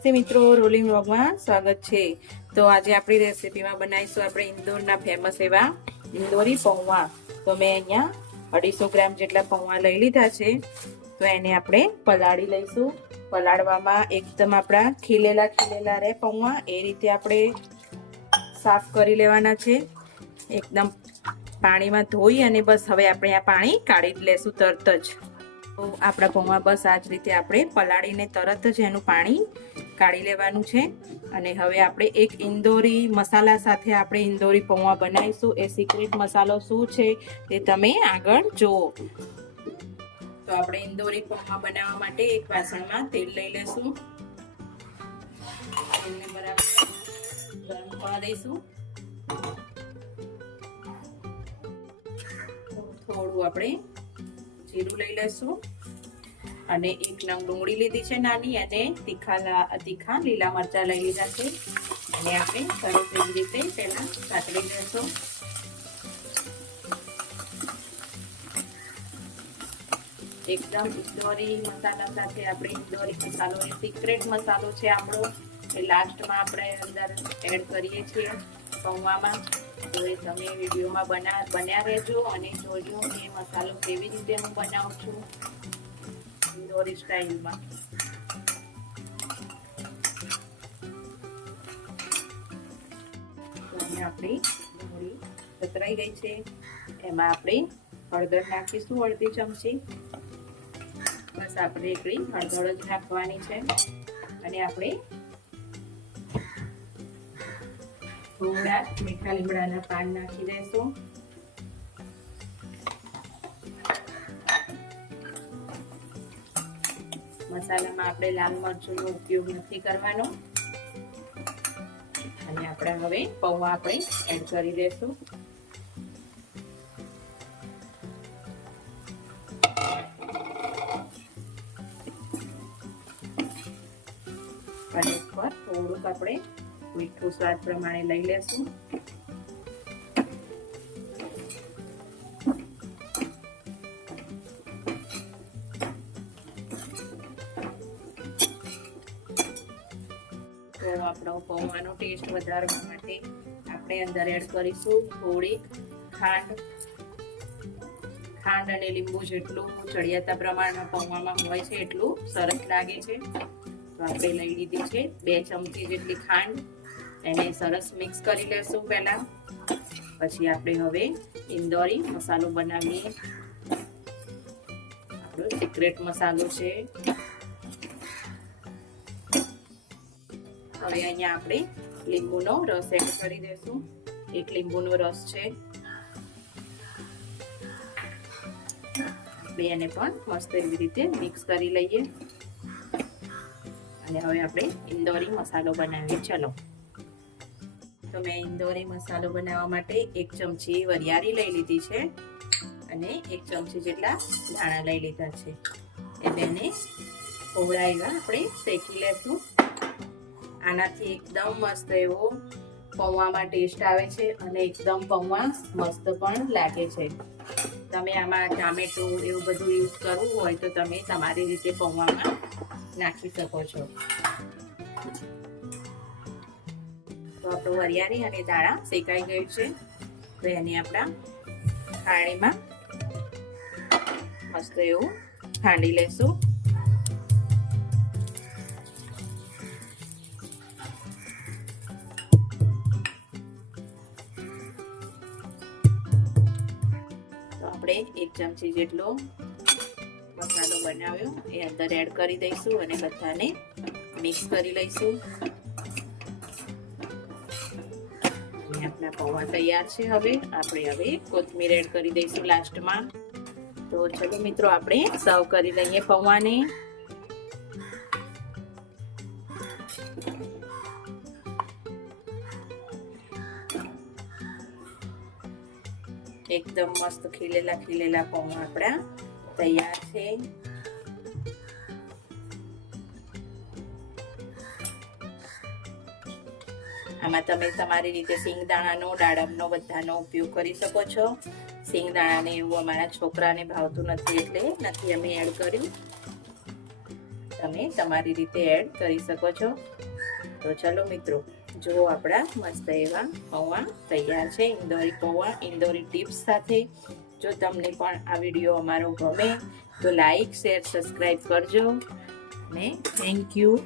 નમસ્તે મિત્રો, રોલિંગ વ્લોગમાં સ્વાગત છે। તો આજે આપણી રેસીપીમાં બનાવીશું આપણે ઇન્દોરના ફેમસ એવા ઇન્દોરી પૌવા। તો મેં અહીંયા 250 ગ્રામ જેટલા પૌવા લઈ લીધા છે। તો એને આપણે પલાળી લઈશું। પલાળવામાં એકદમ આપણા ખીલેલા રહે પૌવા એ રીતે આપણે સાફ કરી લેવાના છે। એકદમ પાણીમાં ધોઈ અને બસ હવે આપણે આ પાણી કાઢી લેશું તરત જ। તો આપણા પૌવા બસ આ જ રીતે આપણે પલાળીને તરત જ એનું પાણી કાઢી લેવાનું છે। અને હવે આપણે એક ઇન્દોરી મસાલા સાથે આપણે ઇન્દોરી પૌવા બનાવીશું। એ સિક્રેટ મસાલો શું છે તે તમે આગળ જુઓ। તો આપણે ઇન્દોરી પૌવા બનાવવા માટે એક વાસણમાં તેલ લઈ લેશું। તેલને બરાબર ગરમ થવા દઈશું। થોડું આપણે જીરું લઈ લેશું અને એક નંગ ડુંગળી લીધી છે નાની, અને તીખા લીલા મરચા લઈ લીધા છે। અને આપણે સરસ એવી રીતે પહેલા સાતળી લેશું। એકદમ ઇન્દોરી મસાલા સાથે આપણે ઇન્દોરી મસાલો એ સિક્રેટ મસાલો છે આપણો, એ લાસ્ટમાં આપણે અંદર એડ કરીએ છીએ પૌવામાં। તો એ તમે વિડીયોમાં બન્યા રહેજો અને જોજો એ મસાલો કેવી રીતે હું બનાવું છું ઇન્દોરી સ્ટાઇલમાં। તો અહીંયા આપણી ડુંગળી સતરાઈ ગઈ છે। એમાં આપણે હળદર નાખીશું, અડધી ચમચી। બસ આપણે એકડી હળદર જ નાખવાની છે। અને આપણે થોડા મીઠા લીમડાના પાન નાખી દઈશું। મસાલામાં આપણે લાલ મરચુંનો ઉપયોગ નથી કરવાનો। અને આપણે હવે પૌવા આપણે એડ કરી દઈશું। અને ઉપર થોડુંક આપણે મીઠું સ્વાદ પ્રમાણે લઈ લેશું। તો આપણો પૌવાનો ટેસ્ટ વધારવા માટે આપણે અંદર એડ કરીશું થોડીક ખાંડ અને લીંબુ જેટલું ચડિયાતા પ્રમાણમાં પૌવામાં હોય છે એટલું સરસ લાગે છે। તો આપણે લઈ લીધી છે 2 ચમચી જેટલી ખાંડ। એને સરસ મિક્સ કરી લેશું પહેલા। પછી આપણે હવે ઇન્દોરી મસાલો બનાવીએ। આપણો સિક્રેટ મસાલો છે। હવે અહીંયા આપણે લીંબુનો રસ એડ કરી દઈશું। 1 લીંબુનો રસ છે। બેને પણ મસ્ત એવી રીતે મિક્સ કરી લઈએ। અને હવે આપણે ઇન્દોરી મસાલો બનાવીએ। ચલો, તો મેં ઇન્દોરી મસાલો બનાવવા માટે 1 ચમચી વરિયાળી લઈ લીધી છે અને 1 ચમચી જેટલા ધાણા લઈ લીધા છે। એ બેને થોડા એવા આપણે શેકી લેશું। આનાથી એકદમ મસ્ત એવો પૌવામાં ટેસ્ટ આવે છે અને એકદમ પૌવા મસ્ત પણ લાગે છે। તમે આમાં ટામેટું એવું બધું યુઝ કરવું હોય તો તમે તમારી રીતે પૌવામાં નાખી શકો છો। તો આપણું વરિયાળી અને દાણા શેકાઈ ગયું છે। તો એને આપણા થાળીમાં મસ્ત એવું ખાંડી લેશું। તો આપણે 1 ચમચી જેટલો મસાલો બનાવ્યો એ અંદર એડ કરી દઈશું અને બધાને મિક્સ કરી લઈશું। આપણા પૌવા તૈયાર છે। હવે આપણે કોથમીર એડ કરી દઈશું લાસ્ટમાં। તો ચલો મિત્રો, આપણે સર્વ કરી લઈએ પૌવાને। એકદમ મસ્ત ખીલેલા પૌવા આપણા તૈયાર છે। આમાં તમે તમારી રીતે સિંગદાણાનો, દાડમનો બધાનો ઉપયોગ કરી શકો છો। સિંગદાણાને એવું અમારા છોકરાને ભાવતું નથી એટલે નથી અમે એડ કર્યું। તમે તમારી રીતે એડ કરી શકો છો. તો ચલો મિત્રો, જો આપણા મસ્ત એવા પૌવા તૈયાર છે, ઇન્દોરી પૌવા ઇન્દોરી ટિપ્સ સાથે. જો તમને પણ આ વિડીયો અમારો ગમે તો લાઈક, શેર, સબસ્ક્રાઈબ કરજો. ને થેન્ક યુ.